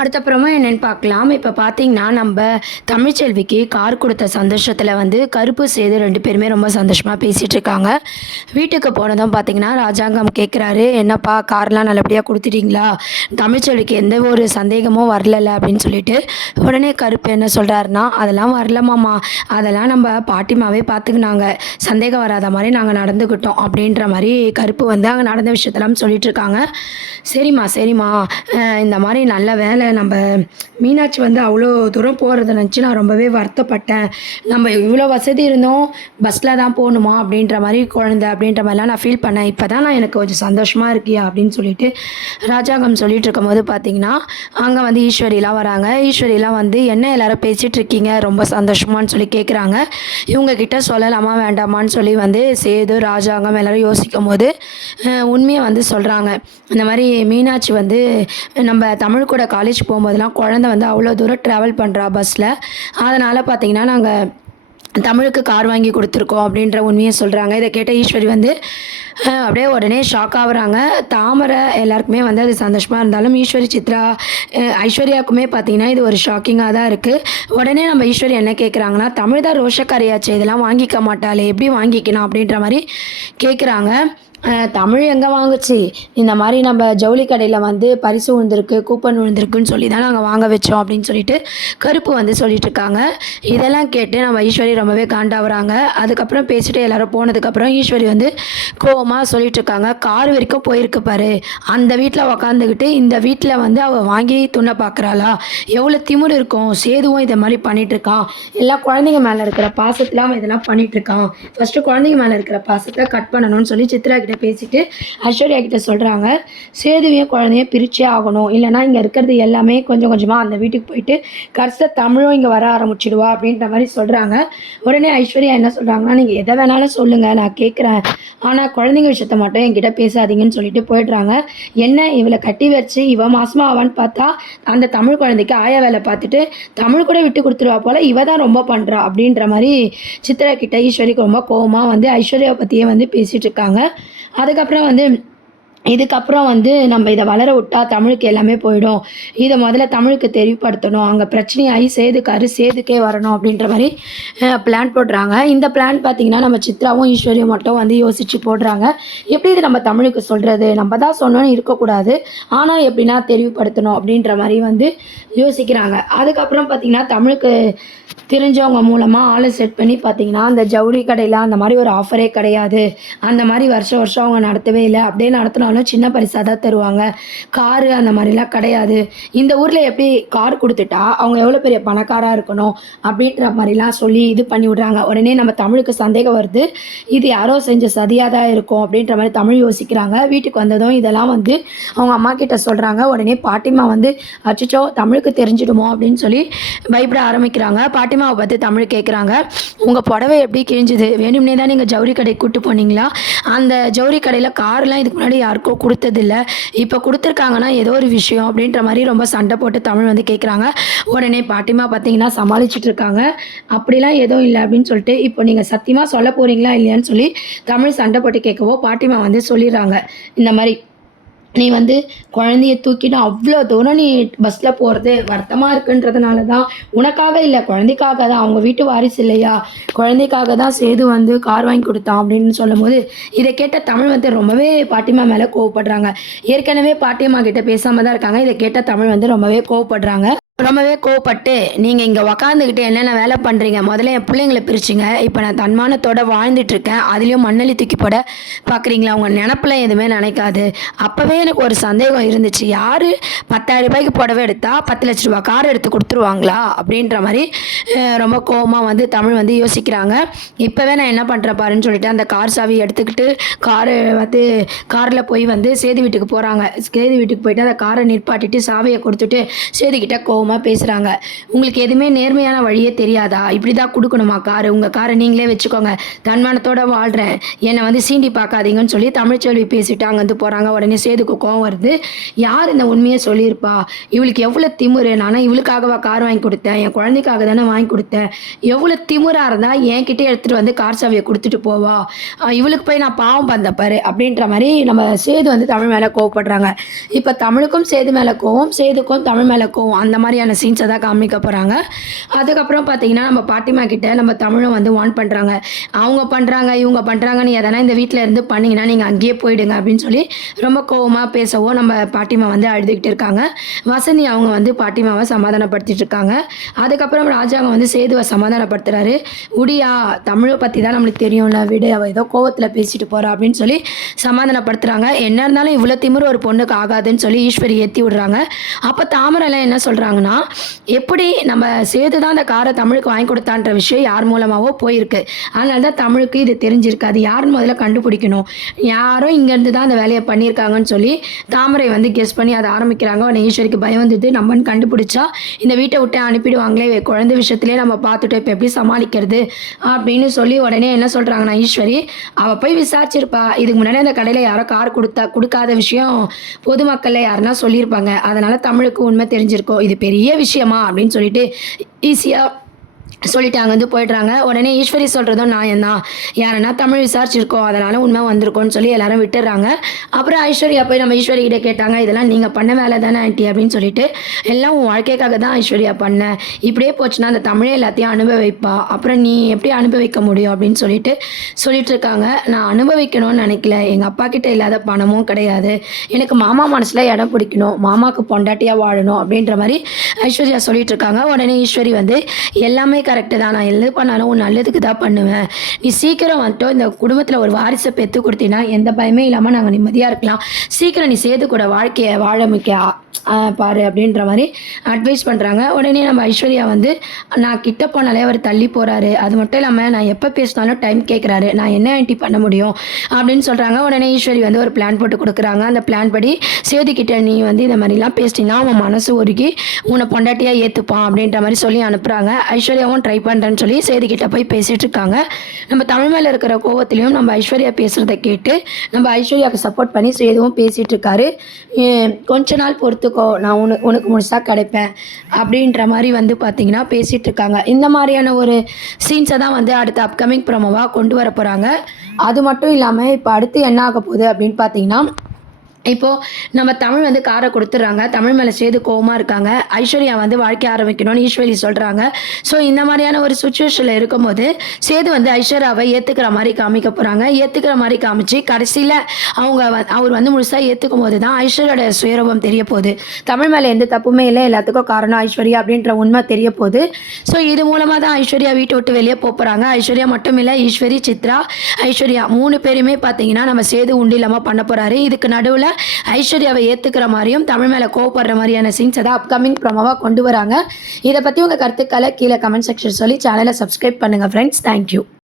அடுத்தப்புறமா என்னன்னு பார்க்கலாம். இப்ப பார்த்தீங்கன்னா, நம்ப தமிழ்ச்செல்விக்கு கார் குடுத்த சந்தோஷத்துல வந்து கருப்பு, சேது 2 பேருமே ரொம்ப சந்தோஷமா பேசிட்டுருக்காங்க. வீட்டுக்கு போனதும் பார்த்தீங்கன்னா, ராஜாங்கம் கேட்குறாரு, "என்னப்பா கார்லாம் நல்லபடியா குடுத்துட்டீங்களா? தமிழ்ச்செல்விக்கு எந்த ஒரு சந்தேகமும் வரலல்ல?" அப்படின்னு சொல்லிட்டு. உடனே கருப்பு என்ன சொல்றாருன்னா, "அதெல்லாம் வரல மாமா. அதெல்லாம் நம்ப பாட்டிமாவே பார்த்துக்கினாங்க. சந்தேகம் வராத மாரி நாங்க நடந்துக்கிட்டோம்." அப்படின்ற மாரி கருப்பு வந்து அங்க நடந்த விஷயத்தெல்லாம் சொல்லிட்டுருக்காங்க. "சரிம்மா, சரிம்மா. இந்த மாரி நல்ல வேலை நம்ப மீனாட்சி வந்து அவ்வளோ தூரம் போறத நெனச்சு நான் ரொம்பவே வருத்தப்பட்டேன். நம்ம இவ்வளோ வசதி இருந்தும் பஸ்ல தான் போணுமா? அப்படின்ற மாரி குழந்த அப்படின்ற மாரிலாம் நான் ஃபீல் பண்ணேன். இப்ப தான் நான் எனக்கு கொஞ்சம் சந்தோஷமா இருக்குயா" அப்படின்னு சொல்லிட்டு ராஜாங்கம் சொல்லிட்டுருக்கும்போது பார்த்தீங்கன்னா, அங்க வந்து ஈஸ்வரிலாம் வராங்க. ஈஸ்வரிலாம் வந்து, "என்ன எல்லாரும் பேசிட்டுருக்கீங்க? ரொம்ப சந்தோஷமான்னு?" சொல்லி கேட்குறாங்க. இவங்க கிட்ட சொல்லலாமா? வேண்டாமான்னு சொல்லி வந்து சேது, ராஜாங்கம் எல்லாரும் யோசிக்கும்போது, உண்மைய வந்து சொல்றாங்க. இந்த மாரி மீனாட்சி வந்து நம்ம தமிழ் கூட காலேஜ் போம்போதெல்லாம் குழந்தை வந்து அவ்வளோ தூரம் ட்ராவல் பண்றா பஸ்ல. அதனால பார்த்தீங்கன்னா, நாங்க தமிழுக்கு கார் வாங்கி குடுத்துருக்கோம் அப்படின்ற உண்மைய சொல்றாங்க. இத கேட்ட ஈஸ்வரி வந்து அப்படியே உடனே ஷாக் ஆவுறாங்க. தாமரை எல்லாருக்குமே வந்து அது சந்தோஷமா இருந்தாலும், ஈஸ்வரி, சித்ரா, ஐஸ்வர்யாவுக்குமே பார்த்தீங்கன்னா, இது ஒரு ஷாக்கிங்கா தான் இருக்கு. உடனே நம்ம ஈஸ்வரி என்ன கேட்குறாங்கன்னா, "தமிழ் தான் ரோஷக்காரியாச்சே! இதெல்லாம் வாங்கிக்க மாட்டாளே! எப்படி வாங்கிக்கணும்?" அப்படின்ற மாரி கேட்குறாங்க. தமிழ் எங்க வாங்குச்சு? இந்த மாரி நம்ம ஜவுளி கடையில வந்து பரிசு விழுந்திருக்கு, கூப்பன் விழுந்திருக்குன்னு சொல்லி தான் நாங்க வாங்க வச்சோம் அப்படின்னு சொல்லிட்டு கருப்பு வந்து சொல்லிட்டுருக்காங்க. இதெல்லாம் கேட்டு நம்ம ஈஸ்வரி ரொம்பவே காண்டாவுறாங்க. அதுக்கப்புறம் பேசிட்டு எல்லாரும் போனதுக்கப்புறம் ஈஸ்வரி வந்து கோவமா சொல்லிட்டுருக்காங்க, "கார் வரைக்கும் போயிருக்கு பாரு. அந்த வீட்ல உக்காந்துக்கிட்டு இந்த வீட்ல வந்து அவ வாங்கி துண்ண பார்க்குறாளா? எவ்வளோ திமிரு இருக்கும். சேதுவும் இத மாரி பண்ணிட்டுருக்கான். எல்லாம் குழந்தைங்க மேல இருக்கிற பாசத்துல அவன் இதெல்லாம் பண்ணிட்டுருக்கான். ஃபர்ஸ்ட்டு குழந்தைங்க மேல இருக்கிற பாசத்த கட் பண்ணணும்னு" சொல்லி சித்ரா கிட்ட பேசிட்டு ஐஸ்வர்யா கிட்ட சொல்றாங்க. "சேதுவையும் குழந்தையும் பிரிச்சே ஆகணும். இல்லன்னா இங்க இருக்கிறது எல்லாமே கொஞ்சம் கொஞ்சமா அந்த வீட்டுக்கு போயிட்டு கடைசில தமிழும் இங்க வர ஆரம்பிச்சுடுவா" அப்படின்ற மாரி சொல்றாங்க. உடனே ஐஸ்வர்யா என்ன சொல்றாங்கன்னா, "நீங்க எத வேணாலும் சொல்லுங்க. நான் கேட்குறேன். ஆனா குழந்தைங்க விஷயத்த மட்டும் என்கிட்ட பேசாதீங்கன்னு" சொல்லிட்டு போயிடுறாங்க. என்ன இவள கட்டி வச்சு இவ மாசமா ஆவான்னு பார்த்தா, அந்த தமிழ் குழந்தைக்கு ஆயா வேல பார்த்துட்டு, தமிழ் கூட விட்டு குடுத்துருவா போல. இவ தான் ரொம்ப பண்றா அப்படின்ற மாரி சித்ரா கிட்ட ஈஸ்வரிக்கு ரொம்ப கோவமா வந்து ஐஸ்வர்யாவ பத்தியே வந்து பேசிட்டு இருக்காங்க. அதுக்கப்புறம் வந்து, இதுக்கப்புறம் வந்து நம்ம இத வளர விட்டா தமிழுக்கு எல்லாமே போயிடும். இத முதல்ல தமிழுக்கு தெரியப்படுத்தணும். அங்க பிரச்சனையாயி சேதுக்காரு, சேதுக்கே வரணும் அப்படின்ற மாரி பிளான் போடுறாங்க. இந்த பிளான் பார்த்தீங்கன்னா, நம்ம சித்ராவும், ஈஸ்வரியும் மட்டும் வந்து யோசிச்சு போடுறாங்க. எப்படி இது நம்ம தமிழுக்கு சொல்றது? நம்ம தான் சொன்னோம்னு இருக்கக்கூடாது. ஆனா எப்படின்னா தெளிவுபடுத்தணும் அப்படின்ற மாரி வந்து யோசிக்கிறாங்க. அதுக்கப்புறம் பார்த்தீங்கன்னா, தமிழுக்கு தெரிஞ்சவங்க மூலமா ஆள செட் பண்ணி பார்த்தீங்கன்னா, அந்த ஜவுளி கடையில அந்த மாரி ஒரு ஆஃபரே கிடையாது. அந்த மாரி வருஷம் வருஷம் அவங்க நடத்தவே இல்ல. அப்படியே நடத்துனாலும் சின்ன பரிசா தான் தருவாங்க. காரு அந்த மாரிலாம் கிடையாது. இந்த ஊர்ல எப்படி கார் குடுத்துட்டா, அவங்க எவ்வளோ பெரிய பணக்காரா இருக்கணும், அப்படின்ற மாரிலாம் சொல்லி இது பண்ணி விடுறாங்க. உடனே நம்ம தமிழுக்கு சந்தேகம் வருது. இது யாரோ செஞ்ச சதியா தான் இருக்கும் அப்படின்ற மாரி தமிழ் யோசிக்கிறாங்க. வீட்டுக்கு வந்ததும் இதெல்லாம் வந்து அவங்க அம்மா கிட்ட சொல்றாங்க. உடனே பாட்டிம்மா வந்து, "அச்சச்சோ! தமிழுக்கு தெரிஞ்சிடுமோ?" அப்படின்னு சொல்லி பயப்பட ஆரம்பிக்கிறாங்க. பாட்டிமாவ பார்த்து தமிழ் கேட்குறாங்க, "உங்க புடவை எப்படி கிழிஞ்சுது? வேணும்னே தான் நீங்க ஜவுளி கடைக்கு கூட்டு போனீங்களா? அந்த ஜவுளி கடையில கார்லாம் இதுக்கு முன்னாடி யாருக்கும் குடுத்ததில்ல. இப்ப குடுத்துருக்காங்கன்னா ஏதோ ஒரு விஷயம்" அப்படின்ற மாரி ரொம்ப சண்டை போட்டு தமிழ் வந்து கேட்குறாங்க. உடனே பாட்டிமா பார்த்தீங்கன்னா சமாளிச்சுட்டு இருக்காங்க. "அப்படிலாம் எதுவும் இல்ல" அப்படின்னு சொல்லிட்டு, "இப்போ நீங்க சத்தியமா சொல்லப் போறீங்களா இல்லையான்னு" சொல்லி தமிழ் சண்டை போட்டு கேட்கவோ, பாட்டிமா வந்து சொல்லிர்றாங்க. இந்த மாரி, "நீ வந்து குழந்தைய தூக்கிட்டு அவ்ளோ தூரம் நீ பஸ்ல போறது வருத்தமா இருக்குன்றதுனால தான். உனக்காக இல்ல, குழந்தைக்காக தான். அவங்க வீட்டு வாரிசு இல்லையா? குழந்தைக்காக தான் சேது வந்து கார் வாங்கி குடுத்தான்" அப்படின்னு சொல்லும்போது, இத கேட்ட தமிழ் வந்து ரொம்பவே பாட்டிமா மேல கோவப்படுறாங்க. ஏற்கனவே பாட்டியம்மா கிட்ட பேசாம தான் இருக்காங்க. இத கேட்ட தமிழ் வந்து ரொம்பவே கோவப்படுறாங்க. ரொம்பவே கோவப்பட்டு, "நீங்க இங்க உக்காந்துக்கிட்டு என்னென்ன வேல பண்றீங்க? முதல்ல என் புள்ளைங்கள பிரிச்சுங்க. இப்ப நான் தன்மானத்தோட வாழ்ந்துட்டுருக்கேன். அதுலயும் மண்ணள்ளி தூக்கி போட பார்க்குறீங்களா? உங்க நெனப்புல எதுவுமே நெனைக்காது. அப்பவே எனக்கு ஒரு சந்தேகம் இருந்துச்சு. யாரு ரூ. 10,000க்கு புடவ எடுத்தா ரூ. 10,00,000 கார் எடுத்து குடுத்துருவாங்களா?" அப்படின்ற மாரி ரொம்ப கோவமா வந்து தமிழ் வந்து யோசிக்கிறாங்க. "இப்பவே நான் என்ன பண்றேன் பாருன்னு" சொல்லிட்டு அந்த கார் சாவிய எடுத்துக்கிட்டு காரு வந்து கார்ல போய் வந்து சேது வீட்டுக்கு போறாங்க. சேது வீட்டுக்கு போயிட்டு அந்த கார நிப்பாட்டிட்டு சாவிய குடுத்துட்டு சேது கிட்ட கோவமா கோவமாக பேசுகிறாங்க. உங்களுக்கு எதுவுமே நேர்மையான வழியே தெரியாதா? இப்படி தான் கொடுக்கணுமா காரு? உங்கள் காரை நீங்களே வச்சுக்கோங்க. தன்மானத்தோட வாழ்கிறேன். என்னை வந்து சீண்டி பார்க்காதீங்கன்னு சொல்லி தமிழ்ச்செல்வி பேசிட்டு அங்கேருந்து போகிறாங்க. உடனே சேதுக்கு கோவம் வருது. யார் இந்த உண்மையை சொல்லியிருப்பா? இவளுக்கு எவ்வளோ திமிரு! நானும் இவளுக்காகவா கார் வாங்கி கொடுத்தேன்? என் குழந்தைக்காக தானே வாங்கி கொடுத்தேன். எவ்வளோ திமிராக இருந்தால் என்கிட்ட எடுத்துகிட்டு வந்து கார் சாவியை கொடுத்துட்டு போவா? இவளுக்கு போய் நான் பாவம் பண்ண பாரு அப்படின்ற மாதிரி நம்ம சேது வந்து தமிழ் மேலே கோவப்படுறாங்க. இப்போ தமிழுக்கும் சேது மேலே கோவம், சேதுக்கும் தமிழ் மேலே கோவம், அந்த மாதிரியான சீன்ஸை தான் காமிக்க போகிறாங்க. அதுக்கப்புறம் பார்த்தீங்கன்னா நம்ம பாட்டிமா கிட்ட நம்ம தமிழும் வந்து வார்ன் பண்ணுறாங்க. அவங்க பண்ணுறாங்க இவங்க பண்ணுறாங்கன்னு எதனா இந்த வீட்டில் இருந்து பண்ணிங்கன்னா நீங்கள் அங்கேயே போயிடுங்க அப்படின்னு சொல்லி ரொம்ப கோவமாக பேசவும் நம்ம பாட்டிமா வந்து அழுதுகிட்டு இருக்காங்க. வசந்தி அவங்க வந்து பாட்டிமாவை சமாதானப்படுத்திட்டு இருக்காங்க. அதுக்கப்புறம் ராஜாங்க வந்து சேதுவை சமாதானப்படுத்துறாரு. உடியா, தமிழை பற்றி தான் நம்மளுக்கு தெரியும்ல, விடு, அவள் ஏதோ கோவத்தில் பேசிட்டு போகிறா அப்படின்னு சொல்லி சமாதானப்படுத்துகிறாங்க. என்ன இருந்தாலும் இவ்வளோ திமிரு ஒரு பொண்ணுக்கு ஆகாதுன்னு சொல்லி ஈஸ்வரி ஏற்றி விடுறாங்க. அப்போ தாமரைலாம் என்ன சொல்கிறாங்கன்னா, எப்படி நம்ம சேது தான் அந்த காரை தமிழுக்கு வாங்கி கொடுத்தான்ற விஷயம் யார் மூலமாகவோ போயிருக்கு. அதனால தான் தமிழுக்கு இது தெரிஞ்சிருக்கு. அது யாருன்னு முதல்ல கண்டுபிடிக்கணும். யாரோ இங்கேருந்து தான் அந்த வேலையை பண்ணியிருக்காங்கன்னு சொல்லி தாமரை வந்து கெஸ் பண்ணி அதை ஆரம்பிக்கிறாங்க. உடனே ஈஸ்வரிக்கு பயம் வந்துட்டு, நம்மன்னு கண்டுபிடிச்சா இந்த வீட்டை விட்டு அனுப்பிடுவாங்களே, குழந்தை விஷயத்துலேயே நம்ம பார்த்துட்டோம், இப்போ எப்படி சமாளிக்கிறது அப்படின்னு சொல்லி உடனே என்ன சொல்கிறாங்கன்னா ஈஸ்வரி, அவள் போய் விசாரிச்சிருப்பா. இதுக்கு முன்னாடி அந்த கடையில் யாரோ கார் கொடுக்காத விஷயம் பொதுமக்களில் யாருன்னா சொல்லியிருப்பாங்க. அதனால் தமிழுக்கு உண்மை தெரிஞ்சிருக்கோம். இது பெரிய விஷயமா அப்படின்னு சொல்லிட்டு ஈஸியாக சொல்லிட்டு அங்கேருந்து போய்ட்றாங்க. உடனே ஈஸ்வரி சொல்கிறதும் நான் தான், யாருன்னா தமிழ் விசாரிச்சிருக்கோம், அதனால் உண்மை வந்திருக்கோன்னு சொல்லி எல்லாரும் விட்டுடுறாங்க. அப்புறம் ஐஸ்வர்யா போய் நம்ம ஈஸ்வரி கிட்டே கேட்டாங்க, இதெல்லாம் நீங்கள் பண்ண வேலை தானே ஆண்டி அப்படின்னு சொல்லிட்டு, எல்லாம் உன் வாழ்க்கைக்காக தான் ஐஸ்வர்யா பண்ணேன், இப்படியே போச்சுன்னா அந்த தமிழே எல்லாத்தையும் அனுபவிப்பா, அப்புறம் நீ எப்படி அனுபவிக்க முடியும் அப்படின்னு சொல்லிட்டு இருக்காங்க. நான் அனுபவிக்கணும்னு நினைக்கல, எங்கள் அப்பா கிட்ட இல்லாத பணமும் கிடையாது, எனக்கு மாமா மனசில் இடம் பிடிக்கணும், மாமாவுக்கு பொண்டாட்டியாக வாழணும் அப்படின்ற மாதிரி ஐஸ்வர்யா சொல்லிட்டு இருக்காங்க. உடனே ஈஸ்வரி வந்து எல்லாமே கரெக்டு தான், நான் எது பண்ணாலும் உன் நல்லதுக்கு தான் பண்ணுவேன், நீ சீக்கிரம் வந்துட்டோம் இந்த குடும்பத்தில் ஒரு வாரிசை பெற்று கொடுத்தீங்கன்னா எந்த பயமே இல்லாமல் நாங்கள் நிம்மதியாக இருக்கலாம், சீக்கிரம் நீ சேது கூட வாழ்க்கையை வாழ பாரு அப்படின்ற மாதிரி அட்வைஸ் பண்ணுறாங்க. உடனே நம்ம ஐஸ்வர்யா வந்து, நான் கிட்ட போனாலே அவர் தள்ளி போகிறாரு, அது மட்டும் இல்லாமல் நான் எப்போ பேசினாலும் டைம் கேட்குறாரு, நான் என்ன ஆண்டி பண்ண முடியும் அப்படின்னு சொல்கிறாங்க. உடனே ஈஸ்வரி வந்து ஒரு பிளான் போட்டு கொடுக்குறாங்க. அந்த பிளான் படி சேதுக்கிட்ட நீ வந்து இந்த மாதிரிலாம் பேசிட்டீங்கன்னா அவன் மனசு உருகி உன்னை பொண்டாட்டியாக ஏற்றுப்பான் அப்படின்ற மாதிரி சொல்லி அனுப்புகிறாங்க. ஐஸ்வர்யாவும் ட்ரை பண்ணுறேன்னு சொல்லி சேதுக்கிட்ட போய் பேசிகிட்டு இருக்காங்க. நம்ம தமிழ் மேலே இருக்கிற கோவத்திலையும் நம்ம ஐஸ்வர்யா பேசுகிறத கேட்டு நம்ம ஐஸ்வர்யாவுக்கு சப்போர்ட் பண்ணி சேதுவும் பேசிகிட்டு இருக்காரு. கொஞ்ச நாள் பொறுத்துக்கோ, நான் உனக்கு முழுசாக கிடைப்பேன் அப்படின்ற மாதிரி வந்து பார்த்திங்கன்னா பேசிகிட்டு இருக்காங்க. இந்த மாதிரியான ஒரு சீன்ஸை தான் வந்து அடுத்த அப்கமிங் ப்ரோமோவாக கொண்டு வர போகிறாங்க. அது மட்டும் இல்லாமல் இப்போ அடுத்து என்ன ஆக போகுது அப்படின்னு பார்த்தீங்கன்னா, இப்போது நம்ம தமிழ் வந்து காரை கொடுத்துட்றாங்க. தமிழ் மேலே சேது கோவமாக இருக்காங்க. ஐஸ்வர்யா வந்து வாழ்க்கை ஆரம்பிக்கணும்னு ஈஸ்வரி சொல்கிறாங்க. ஸோ இந்த மாதிரியான ஒரு சுச்சுவேஷனில் இருக்கும்போது சேது வந்து ஐஸ்வர்யாவை ஏற்றுக்கிற மாதிரி காமிக்க போகிறாங்க. ஏற்றுக்கிற மாதிரி காமிச்சு கடைசியில் அவர் வந்து முழுசாக ஏற்றுக்கும் போது தான் ஐஸ்வர்யோட சுயரூபம் தெரிய போகுது. தமிழ் மேலே எந்த தப்புமே இல்லை, எல்லாத்துக்கும் காரணம் ஐஸ்வர்யா அப்படின்ற உண்மை தெரிய போகுது. ஸோ இது மூலமாக தான் ஐஸ்வர்யா வீட்டை விட்டு வெளியே போகிறாங்க. ஐஸ்வர்யா மட்டும் இல்லை, ஈஸ்வரி, சித்ரா, ஐஸ்வர்யா 3 பேருமே பார்த்தீங்கன்னா நம்ம சேது உண்டு இல்லாமல் பண்ண போகிறாரு. இதுக்கு நடுவில் ஐஸ்வர்யாவை ஏற்றுக்கிற மாதிரியும் தமிழ் மேலே கோவப்படுற மாதிரியான சீன்ஸ் தான் அப்கமிங் ப்ரோமோவாக கொண்டு வராங்க. இதை பற்றி உங்கள் கருத்துக்களை கீழே கமெண்ட் செக்ஷன் சொல்லி சேனலை சப்ஸ்கிரைப் பண்ணுங்கள் ஃப்ரெண்ட்ஸ். தேங்க்யூ.